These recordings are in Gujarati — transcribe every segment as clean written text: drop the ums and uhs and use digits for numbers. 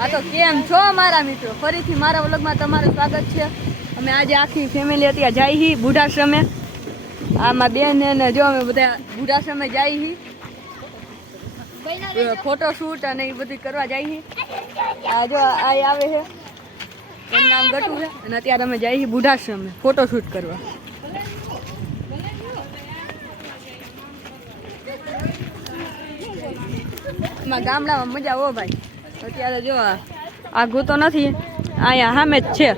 હા તો કેમ છો મારા મિત્રો, ફરીથી મારા વ્લોગમાં તમારું સ્વાગત છે. અમે આજે આખી ફેમિલી અત્યારે જાય હી બુઢાશ્રમે. આમાં બેન ને જો અમે બધા બુઢાશ્રમે જાય હી ફોટોશૂટ અને એ બધું કરવા જાય હી. આ જો આ આવે છે, એનું નામ ગટુ છે અને અત્યારે અમે જાય હી બુઢાશ્રમે ફોટોશૂટ કરવા. એમાં ગામડામાં મજા હો ભાઈ. અત્યારે જો આઘું તો નથી, અહીંયા સામે જ છે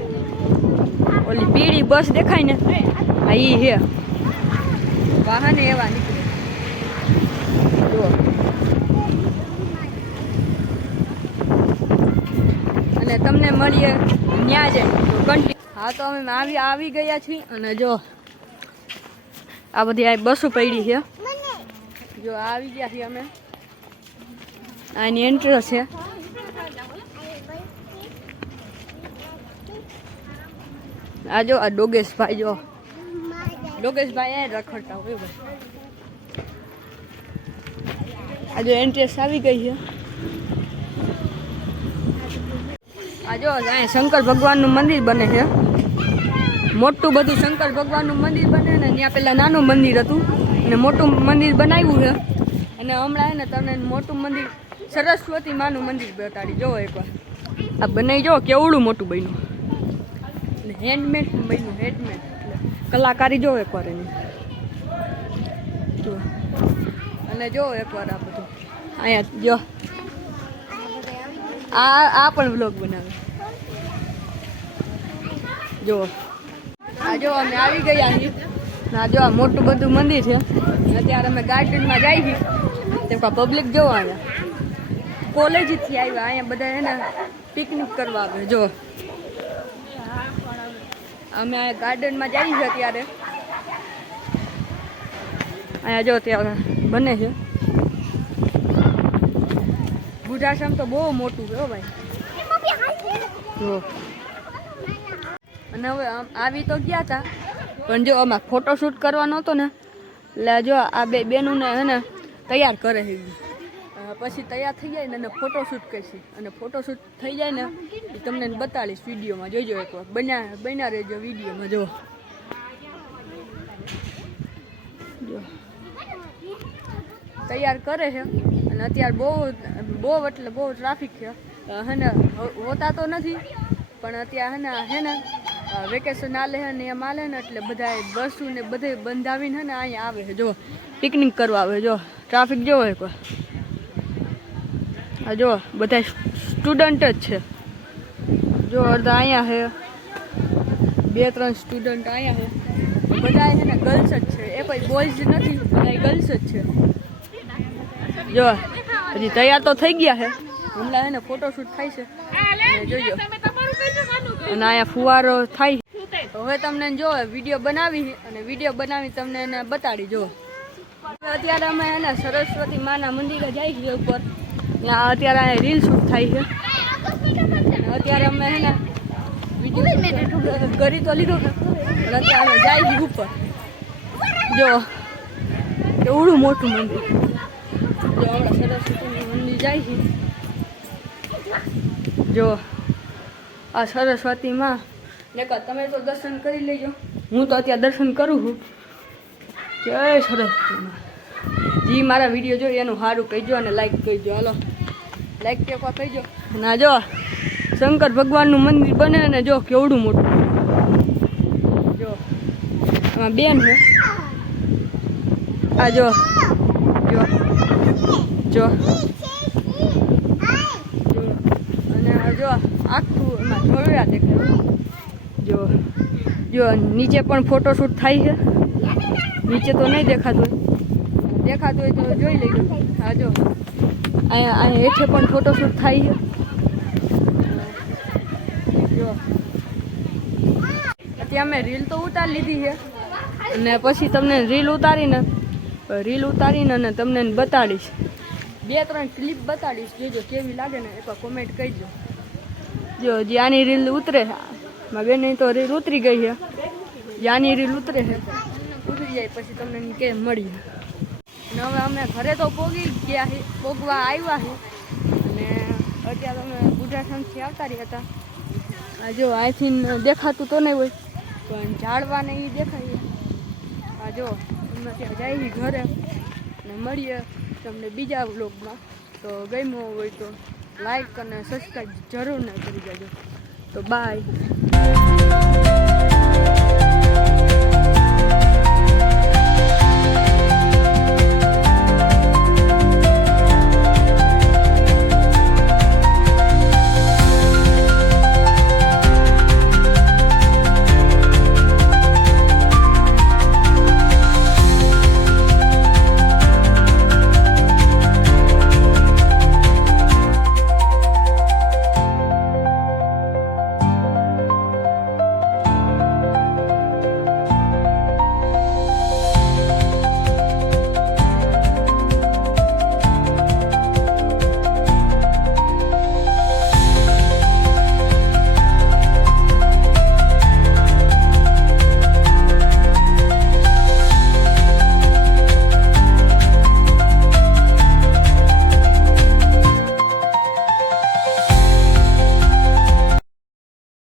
ઓલી પીળી બસ દેખાય ને, આ ઈ છે વાહન એવા નીકળે. જો અને તમને મળીએ ન્યા જાય તો કન્ટિન્યુ. હા તો અમે આવી ગયા છીએ અને જો આ બધી આ બસો પડી છે. જો આવી ગયા છીએ અમે, આની એન્ટ્રન્સ છે. આ જો આ ડોગેશભાઈ, જો ડોગેશભાઈ એ રખડતા હોય ભાઈ. આ જો એન્ટ્રન્સ આવી ગઈ છે. આ જો અહીંયા શંકર ભગવાનનું મંદિર બને છે, મોટું બધું શંકર ભગવાનનું મંદિર બને ને. ત્યાં પેલા નાનું મંદિર હતું અને મોટું મંદિર બનાવ્યું છે. અને હમણાં છે ને તમને મોટું મંદિર સરસ્વતી માનું મંદિર બતાડી. જોવો એકવાર આ બનાવી, જો કેવડું મોટું બન્યું. હેન્ડમેડ બન્યું, હેન્ડમેડ એટલે કલાકારી જો એકવાર એની. જો અને જો એકવાર આ બધું અહીંયા જો આ પણ વ્લોગ બનાવે. જો આ જો અમે આવી ગયા છીએ. આ જો આ મોટું બધું મંદિર છે. અત્યારે અમે ગાર્ડનમાં જઈએ છીએ. તેમ પબ્લિક જોવા આવ્યા, કોલેજથી આવ્યા. અહીંયા બધા એને પિકનિક કરવા આવે. જો અમે આ ગાર્ડનમાં જઈએ છીએ અત્યારે. અહીંયા જો ત્યારે બને છે બુઢાશ્રમ. તો બહુ મોટું છે ભાઈ. જો અને હવે આવી તો ગયા હતા, પણ જો આમાં ફોટોશૂટ કરવાનો હતો ને, એટલે જો આ બે બેનોને હે ને તૈયાર કરે છે. પછી તૈયાર થઈ જાય ને એને ફોટોશૂટ કરશે, અને ફોટોશૂટ થઈ જાય ને એ તમને બતાડીશ વિડીયોમાં. જોઈજો એકવાર, બન્યા રહેજો વિડીયોમાં. જો તૈયાર કરે છે. અને અત્યારે બહુ એટલે બહુ ટ્રાફિક છે હે ને. હોતા તો નથી, પણ અત્યારે હે ને વેકેશન આલે છે ને એમ આલે ને, એટલે બધા બસો ને બધે બંધાવીને હે ને અહીંયા આવે છે. જો પિકનિક કરવા આવે. જો ટ્રાફિક જોવો એકવાર. આ જો બધા સ્ટુડન્ટ જ છે. જો અડધા અહીંયા છે, 2-3 સ્ટુડન્ટ અહીંયા છે. બધા છે ને ગર્લ્સ જ છે, એ કોઈ બોયઝ નથી, બધા ગર્લ્સ જ છે. જો હજી તૈયાર તો થઈ ગયા છે, હમણાં એને ફોટોશૂટ થાય છે. જોજો અને અહીંયા ફુવારો થાય. હવે તમને જો વિડીયો બનાવી અને વિડીયો બનાવી તમને એને બતાડી. જો અત્યારે અમે એને સરસ્વતી માના મંદિરે જઈએ છીએ ઉપર. ત્યાં અત્યારે રીલ શૂટ થાય છે. અત્યારે અમે હે ને વિડીયો કરી તો લીધો છે, પણ અત્યારે અમે જાય છીએ ઉપર. જો એવડું મોટું મંદિર. જો હમણાં સરસ્વતીનું મંદિર જાય છે. જો આ સરસ્વતીમાં દેખો, તમે તો દર્શન કરી લેજો. હું તો અત્યારે દર્શન કરું છું. જય સરસ્વતીમાં. જે મારા વિડીયો જોઈએ એનું સારું કહીજો અને લાઈક કરજો. હાલો લાઈક ટેકવા કહીજો. ના જો શંકર ભગવાનનું મંદિર બને ને, જો કેવડું મોટું. જો આમાં બેન છે. આ જો જો જો અને જો આખું એમાં જોયા દેખાય. જો નીચે પણ ફોટોશૂટ થાય છે. નીચે તો નહીં દેખાતું હોય તો જોઈ લેજો. હા જો અહીંયા હેઠે પણ ફોટોશૂટ થાય છે. જો અત્યારે અમે રીલ તો ઉતારી લીધી છે, અને પછી તમને રીલ ઉતારીને અને તમને બતાડીશ. 2-3 ક્લિપ બતાડીશ. જોજો કેવી લાગે ને એકવાર કોમેન્ટ કરજો. જો જે આની રીલ ઉતરે, મારી બેનની તો રીલ ઉતરી ગઈ છે. જ્યાંની રીલ ઉતરે છે, ઉતરી જાય પછી તમને કેમ મળીએ. અને હવે અમે ઘરે તો પોગવા આવ્યા છે. અને અત્યારે અમે ઉત્તરાખંડથી આવતા રહ્યા હતા. આ જો અહીંથી દેખાતું તો નહીં હોય પણ ઝાડવાને એ દેખાય. આ જો અમે ત્યાં જઈએ ઘરે ને મળીએ તમને બીજા વ્લોગમાં. તો ગમ્યો હોય તો લાઈક અને સબસ્ક્રાઈબ જરૂર ના કરી દેજો. તો બાય.